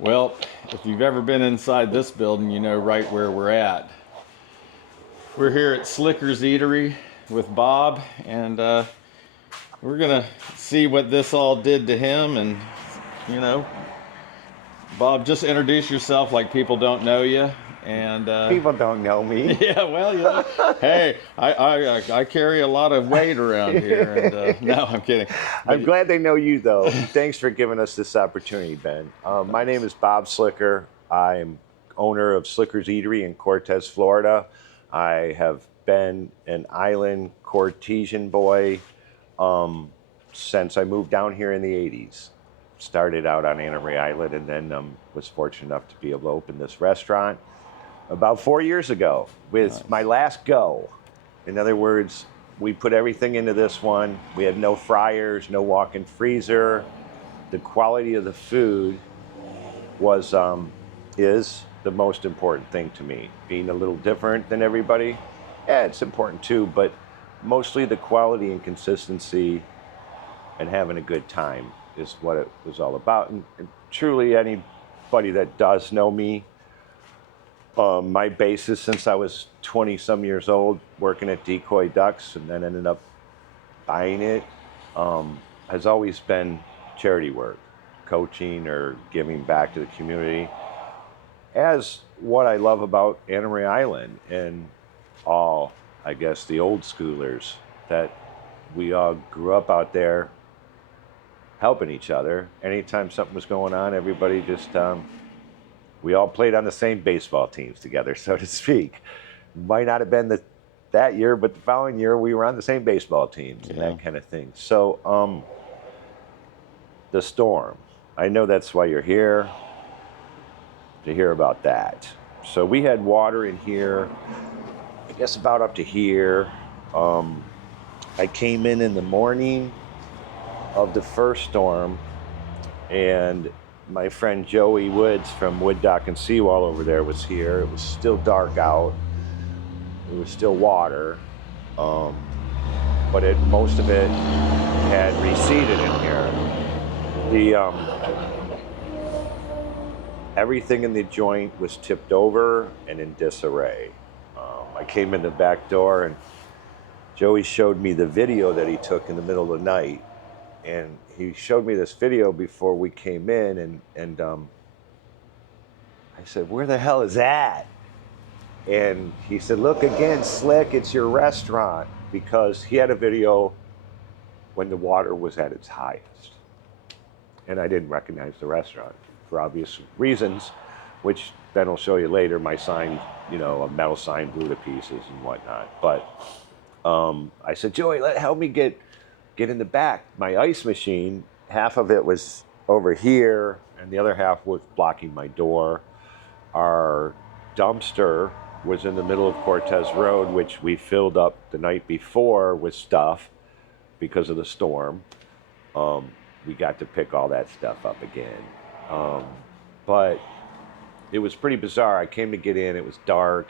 Well, if you've ever been inside this building, you know right where we're at. We're here at Slicker's Eatery with Bob, and we're gonna see what this all did to him. And you know, Bob, just introduce yourself like people don't know you. And People don't know me. yeah, well, you know, hey, I carry a lot of weight around here, and no, I'm kidding. I'm glad they know you, though. Thanks for giving us this opportunity, Ben. My name is Bob Slicker. I'm owner of Slicker's Eatery in Cortez, Florida. I have been an island Cortesian boy since I moved down here in the 80s. Started out on Eatery Island and then was fortunate enough to be able to open this restaurant about 4 years ago with my last go. In other words, we put everything into this one. We had no fryers, no walk-in freezer. The quality of the food was is the most important thing to me. Being a little different than everybody, yeah, it's important too, but mostly the quality and consistency and having a good time is what it was all about. And truly, anybody that does know me, my basis since I was 20 some years old, working at Decoy Ducks and then ended up buying it, has always been charity work, coaching or giving back to the community. As what I love about Eatery Island and all, I guess, the old schoolers, that we all grew up out there helping each other. Anytime something was going on, everybody just, we all played on the same baseball teams together, so to speak. Might not have been that year, but the following year we were on the same baseball teams and that kind of thing. So the storm, I know that's why you're here, to hear about that. So we had water in here, I guess about up to here. I came in the morning of the first storm, and my friend Joey Woods from Wood Dock and Seawall over there was here. It was still dark out. It was still water, but most of it had receded in here. Everything in the joint was tipped over and in disarray. I came in the back door, and Joey showed me the video that he took in the middle of the night. And he showed me this video before we came in, and I said, "Where the hell is that?" And he said, "Look again, Slick, it's your restaurant," because he had a video when the water was at its highest. And I didn't recognize the restaurant for obvious reasons, which Ben will show you later. My sign, a metal sign blew to pieces and whatnot. But I said, "Joey, help me get in the back." My ice machine, half of it was over here and the other half was blocking my door. Our dumpster was in the middle of Cortez Road, which we filled up the night before with stuff because of the storm. We got to pick all that stuff up again. But it was pretty bizarre. I came to get in, it was dark.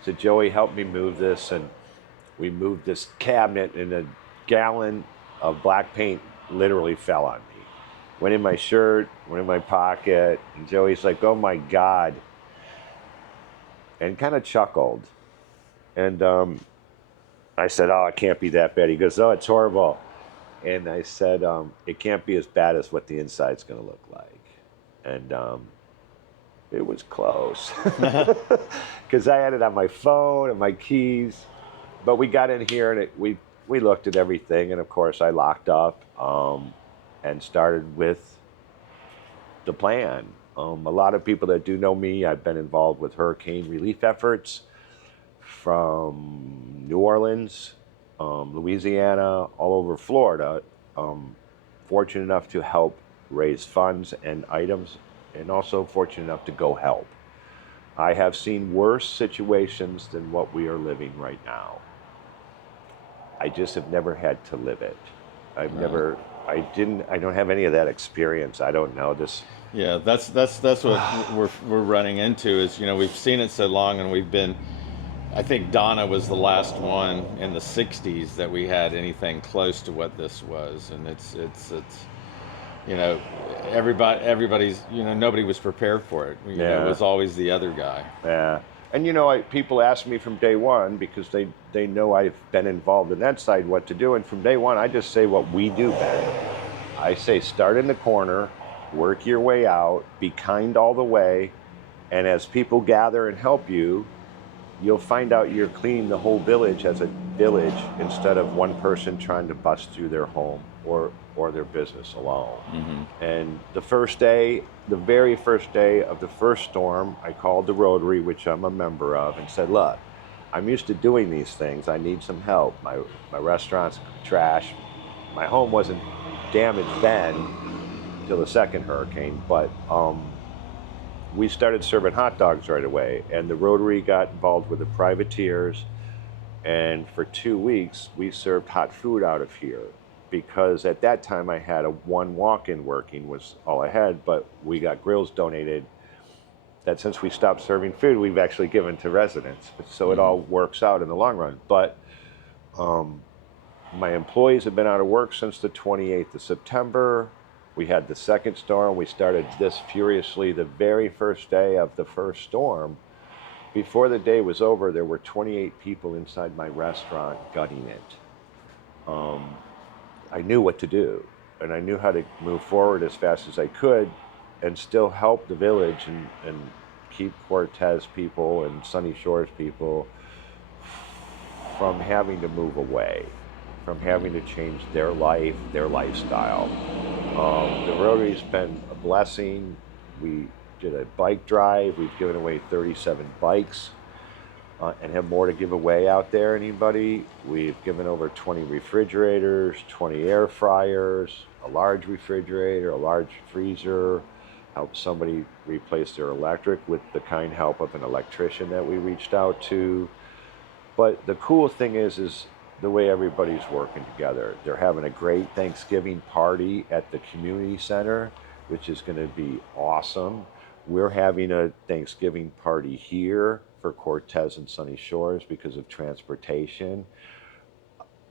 I said, "Joey, help me move this." And we moved this cabinet, and a gallon of black paint literally fell on me. Went in my shirt, went in my pocket, and Joey's like, "Oh my God," and kind of chuckled. And I said, "Oh, it can't be that bad." He goes, "Oh, it's horrible." And I said, "It can't be as bad as what the inside's gonna look like." And it was close, because I had it on my phone and my keys. But we got in here, and we looked at everything, and of course I locked up and started with the plan. A lot of people that do know me, I've been involved with hurricane relief efforts from New Orleans, Louisiana, all over Florida. Fortunate enough to help raise funds and items, and also fortunate enough to go help. I have seen worse situations than what we are living right now. I just have never had to live it. I don't have any of that experience. I don't know this. Yeah, that's what we're running into is, we've seen it so long, and we've been, I think Donna was the last one in the 60s that we had anything close to what this was. And it's you know, everybody's, you know, nobody was prepared for it. You know, it Yeah. was always the other guy. Yeah. And you know, people ask me from day one because they know I've been involved in that side what to do. And from day one, I just say what we do, Ben. I say start in the corner, work your way out, be kind all the way. And as people gather and help you, you'll find out you're cleaning the whole village as a village instead of one person trying to bust through their home or their business alone. And the first day, the very first day of the first storm, I called the Rotary, which I'm a member of, and said, look, I'm used to doing these things. I need some help. My restaurant's trash. My home wasn't damaged then till the second hurricane, but we started serving hot dogs right away, and the Rotary got involved with the privateers, and for 2 weeks we served hot food out of here because at that time I had one walk-in working was all I had, but we got grills donated that since we stopped serving food we've actually given to residents, so it all works out in the long run. But my employees have been out of work since the 28th of September. We had the second storm. We started this furiously the very first day of the first storm. Before the day was over, there were 28 people inside my restaurant gutting it. I knew what to do, and I knew how to move forward as fast as I could and still help the village and keep Cortez people and Sunny Shores people from having to move away, from having to change their life, their lifestyle. The Rotary's been a blessing. We did a bike drive. We've given away 37 bikes and have more to give away out there. Anybody? We've given over 20 refrigerators, 20 air fryers, a large refrigerator, a large freezer, helped somebody replace their electric with the kind help of an electrician that we reached out to. But the cool thing is the way everybody's working together. They're having a great Thanksgiving party at the community center, which is going to be awesome. We're having a Thanksgiving party here for Cortez and Sunny Shores because of transportation.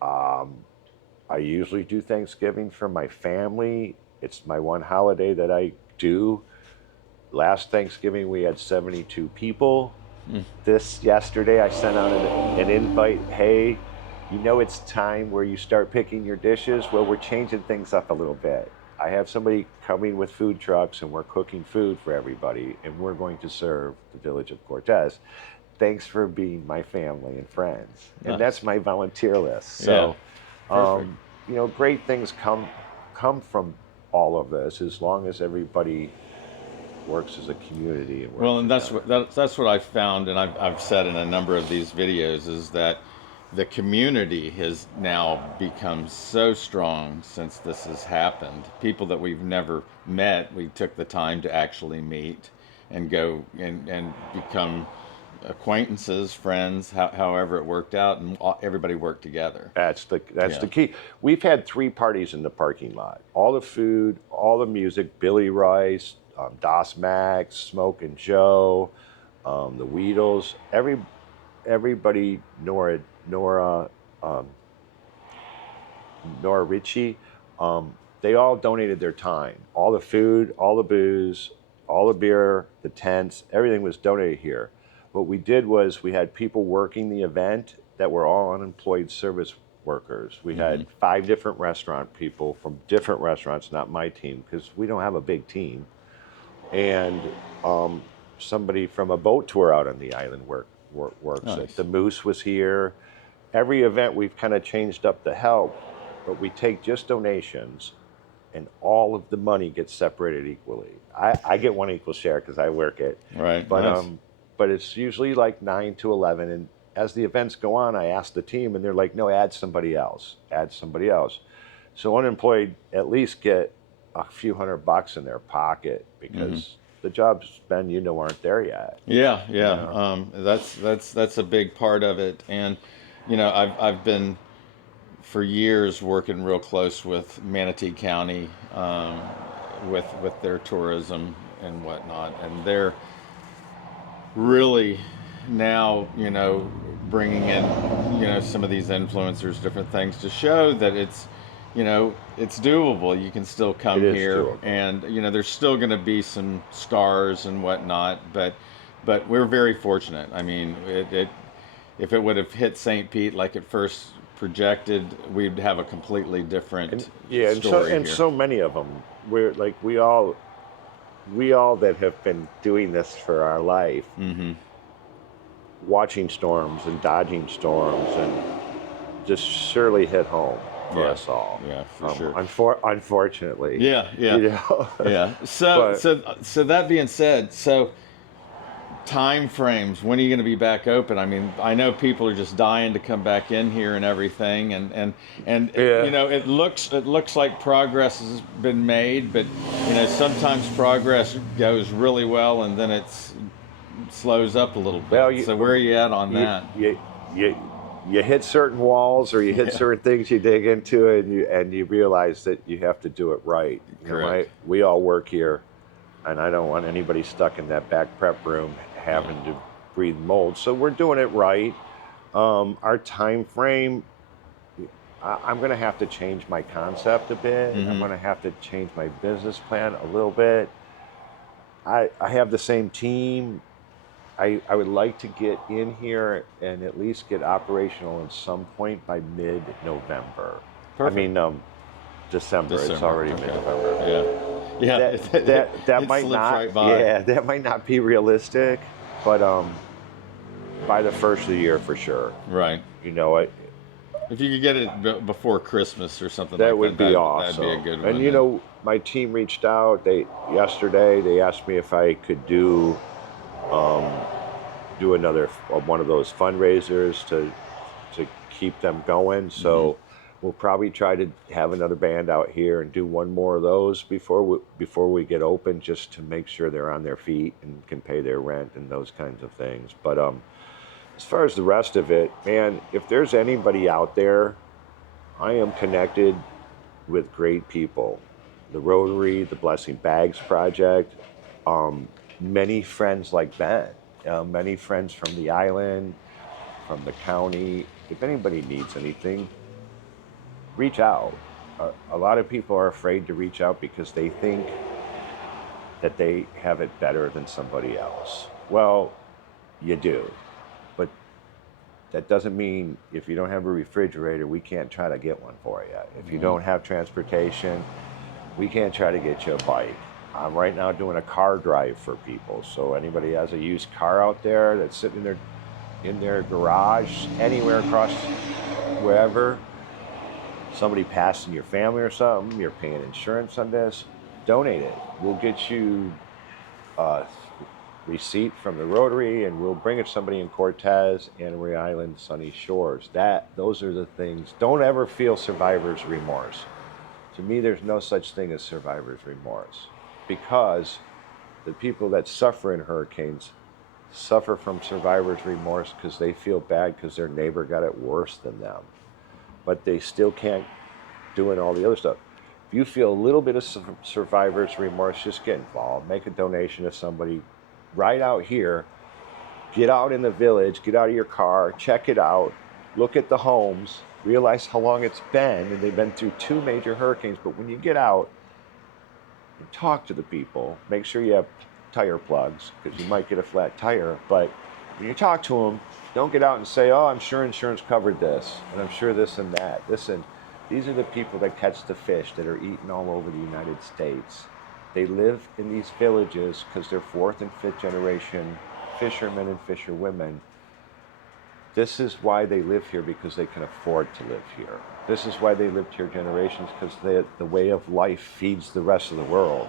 I usually do Thanksgiving for my family. It's my one holiday that I do. Last Thanksgiving we had 72 people. Yesterday I sent out an invite. Hey, you know it's time where you start picking your dishes. Well, we're changing things up a little bit. I have somebody coming with food trucks and we're cooking food for everybody and we're going to serve the village of Cortez. Thanks for being my family and friends. Nice. And that's my volunteer list. So, you know, great things come from all of this as long as everybody works as a community. And Well, and that's what I found, and I've said in a number of these videos, is that the community has now become so strong since this has happened. People that we've never met, we took the time to actually meet and go and become acquaintances, friends, however it worked out, and everybody worked together. That's the key. We've had 3 parties in the parking lot. All the food, all the music, Billy Rice, Das Max, Smoke and Joe, the Weedles, everybody, Nora Ritchie, they all donated their time. All the food, all the booze, all the beer, the tents, everything was donated here. What we did was we had people working the event that were all unemployed service workers. We had 5 different restaurant people from different restaurants, not my team, because we don't have a big team. And somebody from a boat tour out on the island works Nice. it. The Moose was here. Every event we've kind of changed up the help, but we take just donations and all of the money gets separated equally. I get one equal share because I work it. Right. But Nice. but it's usually like 9 to 11, and as the events go on, I ask the team, and they're like, no, add somebody else. So unemployed at least get a few $100 in their pocket because the jobs, Ben, aren't there yet. Yeah. You know? That's a big part of it, and I've been for years working real close with Manatee County, with their tourism and whatnot, and they're really now bringing in some of these influencers, different things to show that you know, it's doable. You can still come It is here, doable. and you know, there's still going to be some scars and whatnot, but we're very fortunate. I mean, it if it would have hit St. Pete like it first projected, we'd have a completely different Yeah, story here. so many of them. We're like we all that have been doing this for our life, Mm-hmm. watching storms and dodging storms, and just surely hit home for Yeah, us all. yeah, for sure. Unfortunately, Yeah, yeah, you know. yeah. So, But so that being said, so time frames. When are you going to be back open? I mean, I know people are just dying to come back in here and everything, and you yeah, know, it looks like progress has been made, but you know, sometimes progress goes really well, and then it's slows up a little well, bit. So where are you at on you that? you you you hit certain walls or you hit Yeah, certain things, you dig into it, and you realize that you have to do it right. You know, correct. we all work here, and I don't want anybody stuck in that back prep room Yeah. having to breathe mold. So we're doing it right. Our time frame, I'm going to have to change my concept a bit. I'm Mm-hmm. going to have to change my business plan a little bit. I have the same team. I would like to get in here and at least get operational at some point by mid-November. I Perfect. mean, December. It's December. already Okay. mid-November. Yeah. Yeah. That It might slips not, right by. yeah, that might not be realistic, but by the first of the year for sure. Right. You know what? If you could get it before Christmas or something That like would that, be that'd be a awesome. good And one. you Then. know, my team reached out. Yesterday they asked me if I could um, do another one of those fundraisers to keep them going. Mm-hmm. So we'll probably try to have another band out here and do one more of those before we get open, just to make sure they're on their feet and can pay their rent and those kinds of things. But as far as the rest of it, man, if there's anybody out there, I am connected with great people. The Rotary, the Blessing Bags Project, um, many friends like Ben, many friends from the island, from the county. If anybody needs anything, reach out. A lot of people are afraid to reach out because they think that they have it better than somebody else. Well, you do. But that doesn't mean if you don't have a refrigerator, we can't try to get one for you. If you Right. don't have transportation, we can't try to get you a bike. I'm right now doing a car drive for people. So anybody has a used car out there that's sitting in their garage, anywhere across wherever, somebody passed in your family or something, you're paying insurance on this, donate it. We'll get you a receipt from the Rotary, and we'll bring it to somebody in Cortez, Eatery Island, Sunny Shores. Those are the things. Don't ever feel survivor's remorse. To me, there's no such thing as survivor's remorse, because the people that suffer in hurricanes suffer from survivor's remorse because they feel bad because their neighbor got it worse than them, but they still can't do all the other stuff. If you feel a little bit of survivor's remorse, just get involved. Make a donation to somebody right out here. Get out in the village, get out of your car, check it out, look at the homes, realize how long it's been, and they've been through 2 major hurricanes. But when you get out and talk to the people, make sure you have tire plugs, because you might get a flat tire. But when you talk to them, don't get out and say, oh, I'm sure insurance covered this, and I'm sure this and that. Listen, these are the people that catch the fish that are eaten all over the United States. They live in these villages because they're 4th and 5th generation fishermen and fisherwomen. This is why they live here, because they can afford to live here. This is why they lived here generations, because the way of life feeds the rest of the world.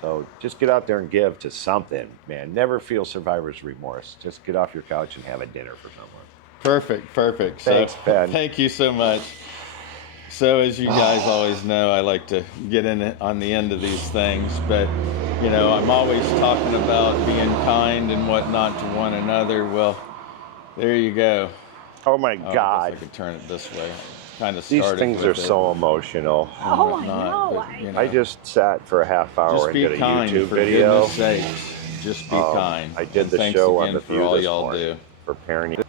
So just get out there and give to something, man. Never feel survivor's remorse. Just get off your couch and have a dinner for someone. Perfect. Thanks, So, Ben. thank you so much. So, as you guys always know, I like to get in it on the end of these things, but you know, I'm always talking about being kind and whatnot to one another. Well, there you go. Oh my Oh, I God. guess I could turn it this way. Kind of These started things with are it so emotional. and Oh, I whatnot, know. but you know, I just sat for a half hour just and be did a kind YouTube for video. goodness sakes. Just be kind. I did And the thanks show on again The for View all this y'all morning do. for parenting